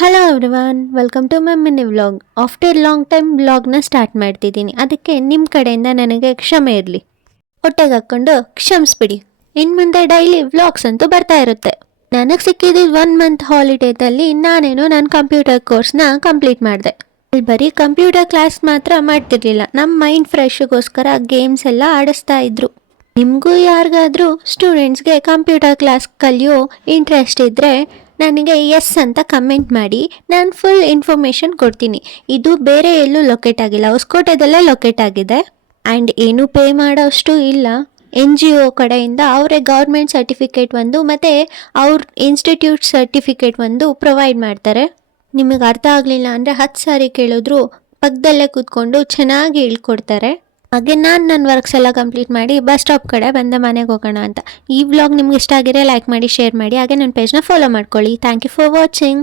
Hello everyone, welcome to my mini vlog. After long time ವ್ಲಾಗ್ನ start ಮಾಡ್ತಿದ್ದೀನಿ. ಅದಕ್ಕೆ ನಿಮ್ಮ ಕಡೆಯಿಂದ ನನಗೆ ಕ್ಷಮೆ ಇರಲಿ. ಹೊಟ್ಟೆಗೆ ಹಾಕ್ಕೊಂಡು ಕ್ಷಮಿಸ್ಬಿಡಿ. ಇನ್ನು ಮುಂದೆ ಡೈಲಿ ವ್ಲಾಗ್ಸ್ ಅಂತೂ ಬರ್ತಾ ಇರುತ್ತೆ. ನನಗೆ ಸಿಕ್ಕಿದ್ದು 1 ಮಂತ್ ಹಾಲಿಡೇದಲ್ಲಿ ನನ್ನ ಕಂಪ್ಯೂಟರ್ ಕೋರ್ಸ್ನ ಕಂಪ್ಲೀಟ್ ಮಾಡಿದೆ. ಅಲ್ಲಿ ಬರೀ ಕಂಪ್ಯೂಟರ್ ಕ್ಲಾಸ್ ಮಾತ್ರ ಮಾಡ್ತಿರ್ಲಿಲ್ಲ, ನಮ್ಮ ಮೈಂಡ್ ಫ್ರೆಶ್ಗೋಸ್ಕರ ಗೇಮ್ಸ್ ಎಲ್ಲ ಆಡಿಸ್ತಾ ಇದ್ರು. ನಿಮಗೂ ಯಾರಿಗಾದ್ರೂ ಸ್ಟೂಡೆಂಟ್ಸ್ಗೆ ಕಂಪ್ಯೂಟರ್ ಕ್ಲಾಸ್ ಕಲಿಯೋ ಇಂಟ್ರೆಸ್ಟ್ ಇದ್ದರೆ ನನಗೆ ಎಸ್ ಅಂತ ಕಮೆಂಟ್ ಮಾಡಿ, ನಾನು ಫುಲ್ ಇನ್ಫಾರ್ಮೇಷನ್ ಕೊಡ್ತೀನಿ. ಇದು ಬೇರೆ ಎಲ್ಲೂ ಲೊಕೇಟ್ ಆಗಿಲ್ಲ, ಹೊಸಕೋಟೆದಲ್ಲೇ ಲೊಕೇಟ್ ಆಗಿದೆ. ಆ್ಯಂಡ್ ಏನೂ ಪೇ ಮಾಡೋಷ್ಟು ಇಲ್ಲ. NGO ಕಡೆಯಿಂದ ಅವರೇ ಗೌರ್ಮೆಂಟ್ ಸರ್ಟಿಫಿಕೇಟ್ ಒಂದು ಮತ್ತು ಅವ್ರ ಇನ್ಸ್ಟಿಟ್ಯೂಟ್ ಸರ್ಟಿಫಿಕೇಟ್ ಒಂದು ಪ್ರೊವೈಡ್ ಮಾಡ್ತಾರೆ. ನಿಮಗೆ ಅರ್ಥ ಆಗಲಿಲ್ಲ ಅಂದರೆ 10 ಸಾರಿ ಕೇಳಿದ್ರು ಪಕ್ಕದಲ್ಲೇ ಕೂತ್ಕೊಂಡು ಚೆನ್ನಾಗಿ ಹೇಳ್ಕೊಡ್ತಾರೆ. ಹಾಗೆ ನಾನು ನನ್ನ ವರ್ಕ್ಸ್ ಎಲ್ಲ ಕಂಪ್ಲೀಟ್ ಮಾಡಿ ಬಸ್ ಸ್ಟಾಪ್ ಕಡೆ ಬಂದೆ ಮನೆಗೆ ಹೋಗೋಣ ಅಂತ. ಈ ವ್ಲಾಗ್ ನಿಮ್ಗೆ ಇಷ್ಟ ಆಗಿದ್ರೆ ಲೈಕ್ ಮಾಡಿ, ಶೇರ್ ಮಾಡಿ, ಹಾಗೆ ನನ್ನ ಪೇಜ್ನ ಫಾಲೋ ಮಾಡ್ಕೊಳ್ಳಿ. Thank you for watching.